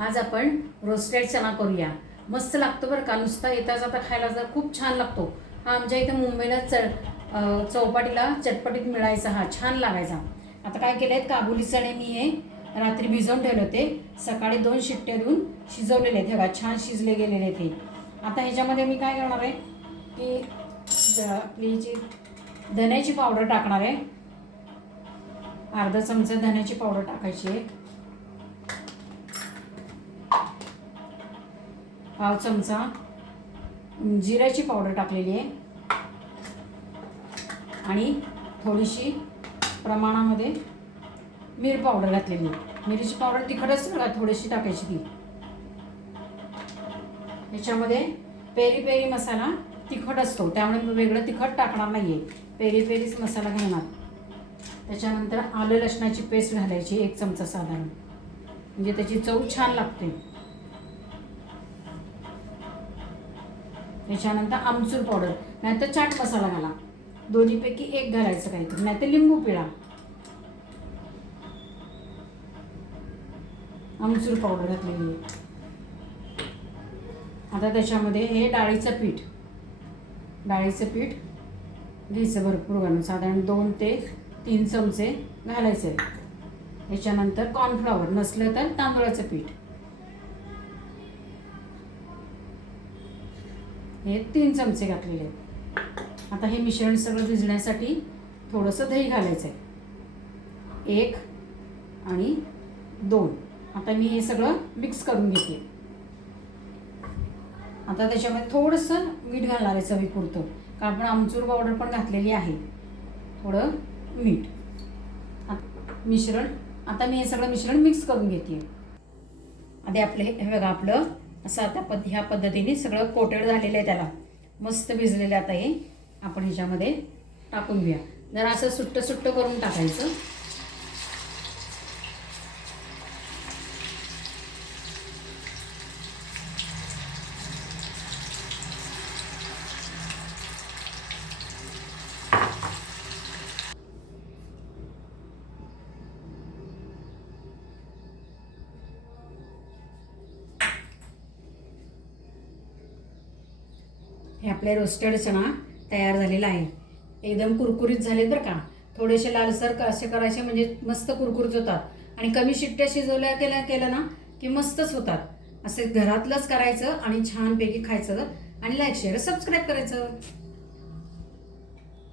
आज आपण रोस्टेड चना करूया। मस्त लागतो बरं का, नुसता येता जाता खायला जर खूप छान लागतो। हा आमच्या इथे मुंबईला चौपाटीला चटपटीत मिळायचा, हा छान लागायचा। आता काय केले, काबुली चणे मी हे रात्री भिजवून ठेवले होते, सकाळी 2 शिट्ट्या देऊन शिजवलेले आहेत। बघा छान शिजले गेलेले ते। आता ह्याच्यामध्ये मी काय करणार आहे की आपली जी धण्याची पावडर टाकणार आहे। अर्धा चमचा धण्याची पावडर टाकायची आहे, पाव चमचा जिऱ्याची पावडर टाकलेली आहे आणि थोडीशी प्रमाणामध्ये मिरची पावडर घातलेली आहे। मिरची पावडर तिखटच थोडीशी टाकायची ती। याच्यामध्ये पेरी पेरी मसाला तिखट असतो, त्यामुळे मी वेगळं तिखट टाकणार नाहीये, पेरी पेरीच मसाला घालणार। त्याच्यानंतर आलं लसणाची पेस्ट घालायची 1 चमचा साधारण, म्हणजे त्याची चव छान लागते। त्याच्यानंतर आमचूर पावडर नाहीतर चाट मसाला घाला, दोन्हीपैकी एक घालायचं काहीतरी, नाहीतर लिंबू पिळा। आमचूर पावडर घातलेली आहे। आता त्याच्यामध्ये हे डाळीचं पीठ घ्यायचं भरपूर घालून, साधारण 2 ते 3 चमचे घालायचे। याच्यानंतर कॉर्नफ्लॉवर नसलं तर तांदूळाचं पीठ हे 3 चमचे घातलेले आहेत। आता हे मिश्रण सगळं भिजण्यासाठी थोडंसं दही घालायचं आहे, 1 आणि 2। आता मी हे सगळं मिक्स करून घेते। आता त्याच्यामध्ये थोडंसं मीठ घालणार आहे चवीपुरतं, कारण आपण आमचूर पावडर पण घातलेली आहे, थोडं मीठ। आता मी हे सगळं मिश्रण मिक्स करून घेते। आधी आपले हे बघा, आपलं असं आता ह्या पद्धतीने सगळं कोटेड झालेलं आहे, त्याला मस्त भिजलेलं। आता हे आपण ह्याच्यामध्ये टाकून घेऊया, जरा असं सुट्ट सुट्ट करून टाकायचं। हे आपले रोस्टेड चणा तयार झालेला आहे, एकदम कुरकुरीत झाले बरं का। थोडेसे लालसर असे करायचे म्हणजे मस्त कुरकुरीत होतात, आणि कमी शिट्ट्या शिजवल्या केलं ना की मस्तच होतात। असे घरातलंच करायचं आणि छानपैकी खायचं, आणि लाईक शेअर सबस्क्राईब करायचं।